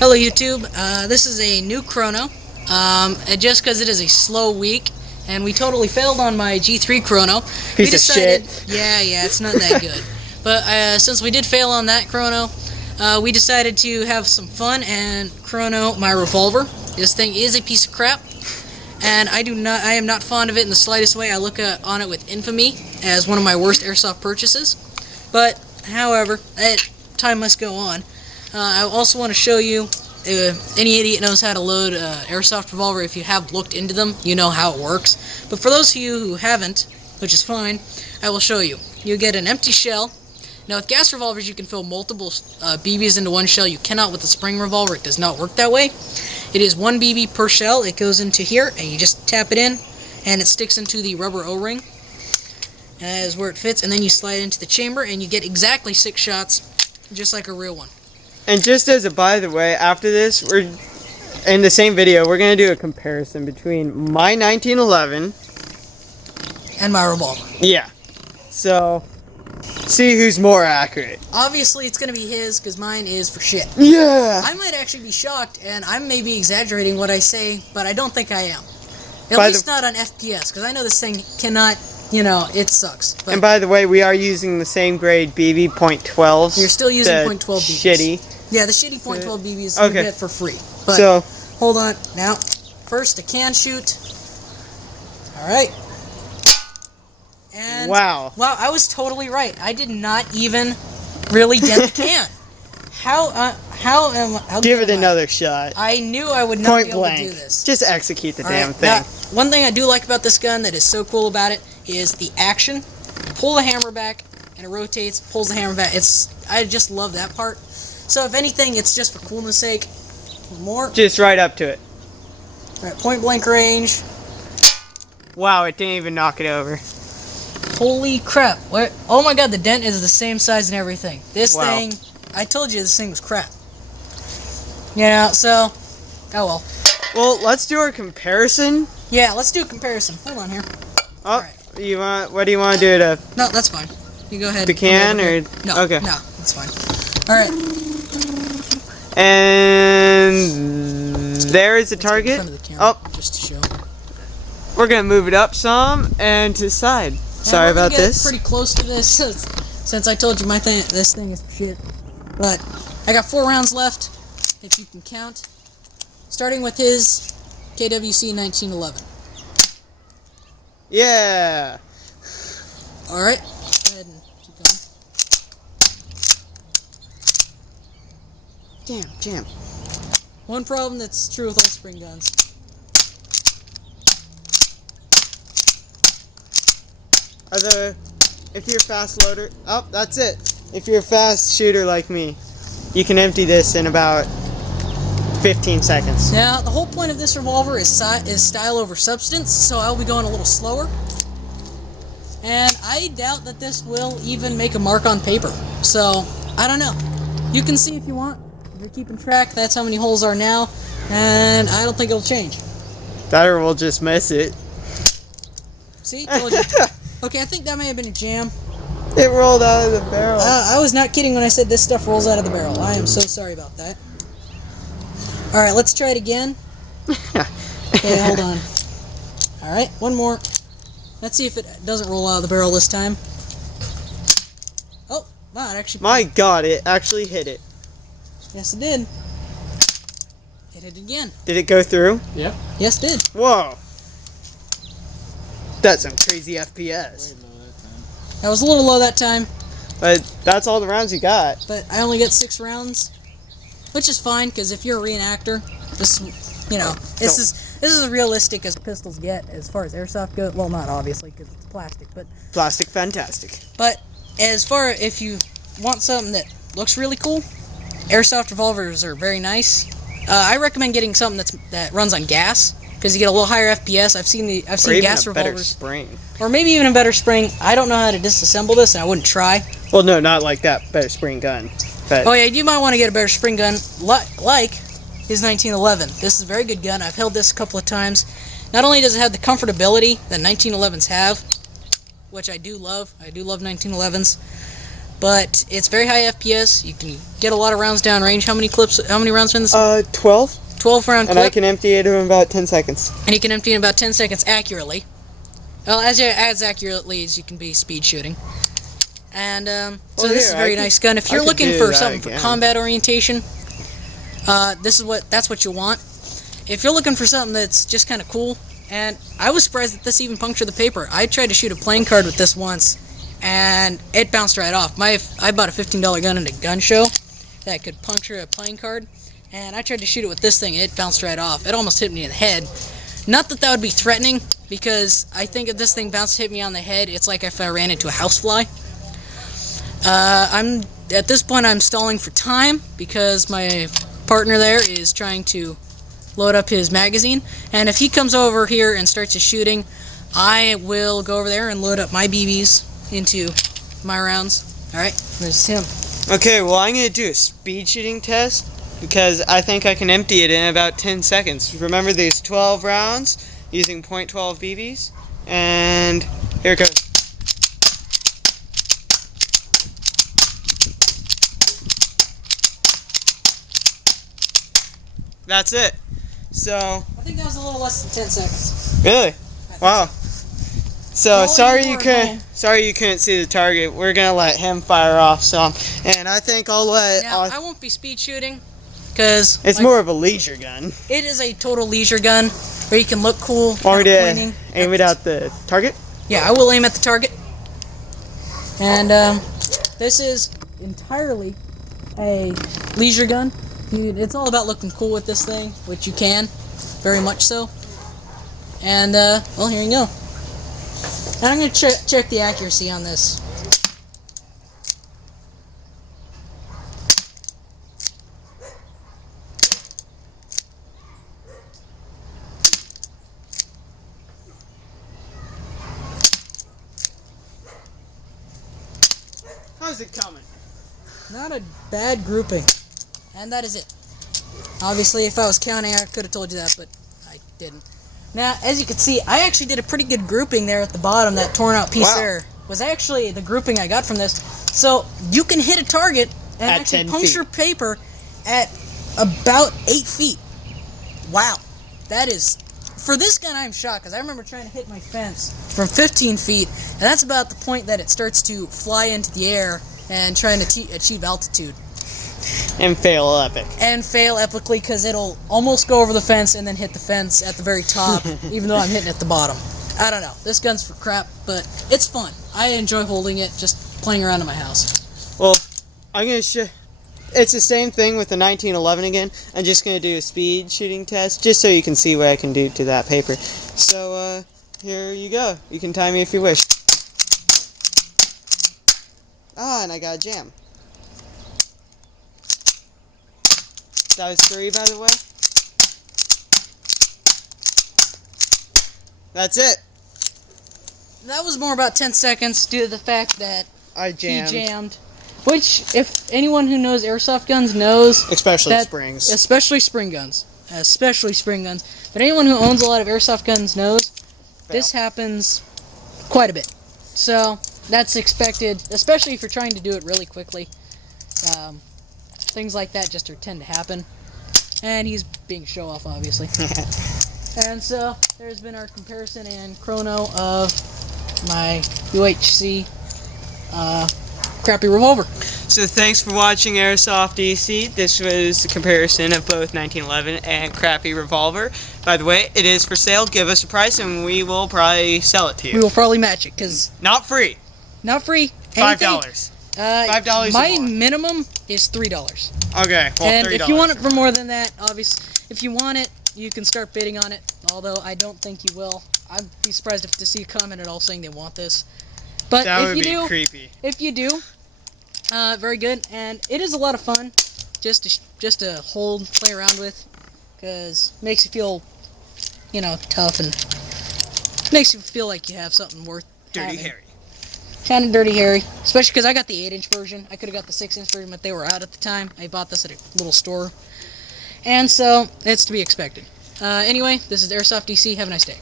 Hello YouTube, this is a new chrono, just because it is a slow week, and we totally failed on my G3 chrono. Piece of shit. Yeah, it's not that good. But since we did fail on that chrono, we decided to have some fun and chrono my Revolver. This thing is a piece of crap, and I am not fond of it in the slightest way. I look on it with infamy as one of my worst airsoft purchases. But, however, time must go on. I also want to show you, any idiot knows how to load Airsoft Revolver. If you have looked into them, you know how it works. But for those of you who haven't, which is fine, I will show you. You get an empty shell. Now with gas revolvers you can fill multiple BBs into one shell. You cannot with the spring revolver. It does not work that way. It is one BB per shell. It goes into here and you just tap it in and it sticks into the rubber O-ring. That is where it fits, and then you slide into the chamber and you get exactly 6 shots, just like a real one. And just as a by the way, after this, we're in the same video, we're going to do a comparison between my 1911 and my Revolver. Yeah. So, see who's more accurate. Obviously, it's going to be his, because mine is for shit. Yeah! I might actually be shocked, and I may be exaggerating what I say, but I don't think I am. At least not on FPS, because I know this thing cannot, you know, it sucks. But and by the way, we are using the same grade BB .12s. You're still using .12 BBs. Shitty. Yeah, the shitty .12 BBs you get for free. But so, hold on. Now, first a can shoot. Alright. And wow, I was totally right. I did not even really dent the can. Give it another shot. I knew I would not be able to do this. Just execute the damn thing. Now, one thing I do like about this gun that is so cool about it is the action. You pull the hammer back and it rotates, pulls the hammer back. I just love that part. So if anything, it's just for coolness sake. One more. Just right up to it. Alright, point blank range. Wow, it didn't even knock it over. Holy crap. Oh my god, the dent is the same size and everything. This thing, I told you this thing was crap. Yeah, so, oh well. Well, let's do our comparison. Yeah, let's do a comparison. Hold on here. Oh, right. What do you want to do to? No, that's fine. You go ahead. The can or? No, okay. No, that's fine. Alright. And there is the target. Just to show. We're gonna move it up some and to the side. Sorry about this. Pretty close to this, since I told you this thing is shit. But I got 4 rounds left, if you can count. Starting with his KWC 1911. Yeah. All right. Go ahead and keep going. Damn. One problem that's true with all spring guns. If you're a fast loader, that's it. If you're a fast shooter like me, you can empty this in about 15 seconds. Now, the whole point of this revolver is style over substance, so I'll be going a little slower. And I doubt that this will even make a mark on paper. So, I don't know. You can see if you want. If you're keeping track, that's how many holes are now. And I don't think it'll change. That or we'll just miss it. See? Told you. Okay, I think that may have been a jam. It rolled out of the barrel. I was not kidding when I said this stuff rolls out of the barrel. I am so sorry about that. Alright, let's try it again. Okay, hold on. Alright, one more. Let's see if it doesn't roll out of the barrel this time. Oh, wow, it actually... My god, it actually hit it. Yes, it did. It hit it again. Did it go through? Yep. Yes, it did. Whoa. That's some crazy FPS. That was a little low that time. But that's all the rounds you got. But I only get 6 rounds, which is fine, because if you're a reenactor, this is as realistic as pistols get as far as airsoft goes. Well, not obviously, because it's plastic, but... Plastic fantastic. But as far if you want something that looks really cool, airsoft revolvers are very nice. I recommend getting something that runs on gas, because you get a little higher FPS. I've seen gas revolvers. Better spring. Or maybe even a better spring. I don't know how to disassemble this, and I wouldn't try. Well, no, not like that. Better spring gun. But oh yeah, you might want to get a better spring gun, like his 1911. This is a very good gun. I've held this a couple of times. Not only does it have the comfortability that 1911s have, which I do love. I do love 1911s. but it's very high FPS. You can get a lot of rounds downrange. How many rounds are in this? 12. 12 round clip. And I can empty it in about 10 seconds. And you can empty in about 10 seconds accurately. Well, as accurately as you can be speed shooting. And so this is a very nice gun. If you're looking for something for combat orientation, that's what you want. If you're looking for something that's just kind of cool, and I was surprised that this even punctured the paper. I tried to shoot a playing card with this once, and it bounced right off. I bought a $15 gun at a gun show that could puncture a playing card, and I tried to shoot it with this thing. It bounced right off. It almost hit me in the head. Not that that would be threatening, because I think if this thing hit me on the head, it's like if I ran into a housefly. At this point I'm stalling for time because my partner there is trying to load up his magazine, and if he comes over here and starts shooting, I will go over there and load up my BBs into my rounds. Alright, there's him. Okay, well, I'm going to do a speed shooting test because I think I can empty it in about 10 seconds. Remember these 12 rounds using .12 BBs? And here it goes. That's it. So I think that was a little less than 10 seconds. Really? Wow. So sorry you couldn't see the target. We're gonna let him fire off some, and I think I'll let. Now I won't be speed shooting because it's more of a leisure gun. It is a total leisure gun where you can look cool. Want me to aim it at the target? Yeah, I will aim at the target. And this is entirely a leisure gun. Dude, it's all about looking cool with this thing, which you can, very much so. And, well, here you go. And I'm going to check the accuracy on this. How's it coming? Not a bad grouping. And that is it. Obviously, if I was counting, I could have told you that, but I didn't. Now, as you can see, I actually did a pretty good grouping there at the bottom. That torn out piece there was actually the grouping I got from this. So, you can hit a target and actually puncture paper at about 8 feet. Wow. That is... For this gun, I'm shocked, because I remember trying to hit my fence from 15 feet, and that's about the point that it starts to fly into the air and trying to achieve altitude. And fail epic. And fail epically, because it'll almost go over the fence and then hit the fence at the very top, even though I'm hitting at the bottom. I don't know. This gun's for crap, but it's fun. I enjoy holding it, just playing around in my house. Well, I'm going to show... It's the same thing with the 1911 again. I'm just going to do a speed shooting test, just so you can see what I can do to that paper. So, here you go. You can time me if you wish. Ah, and I got a jam. That was 3, by the way. That's it. That was more about 10 seconds due to the fact that he jammed. Which, if anyone who knows airsoft guns knows... Especially springs. Especially spring guns. Especially spring guns. But anyone who owns a lot of airsoft guns knows this happens quite a bit. So, that's expected, especially if you're trying to do it really quickly. Things like that just tend to happen. And he's being show-off, obviously. And so, there's been our comparison and chrono of my UHC crappy revolver. So thanks for watching Airsoft DC. This was the comparison of both 1911 and crappy revolver. By the way, it is for sale. Give us a price and we will probably sell it to you. We will probably match it, because... Not free. Not free. $5. $5 My minimum is $3. Okay, well, and $3. If you want it for more than that, obviously, if you want it, you can start bidding on it, although I don't think you will. I'd be surprised to see a comment at all saying they want this. But that if would you be do, creepy. If you do, very good, and it is a lot of fun just to play around with, because it makes you feel, you know, tough, and makes you feel like you have something worth Dirty having. Harry. Kind of Dirty Harry, especially because I got the 8-inch version. I could have got the 6-inch version, but they were out at the time. I bought this at a little store, and so it's to be expected. Anyway, this is Airsoft DC. Have a nice day.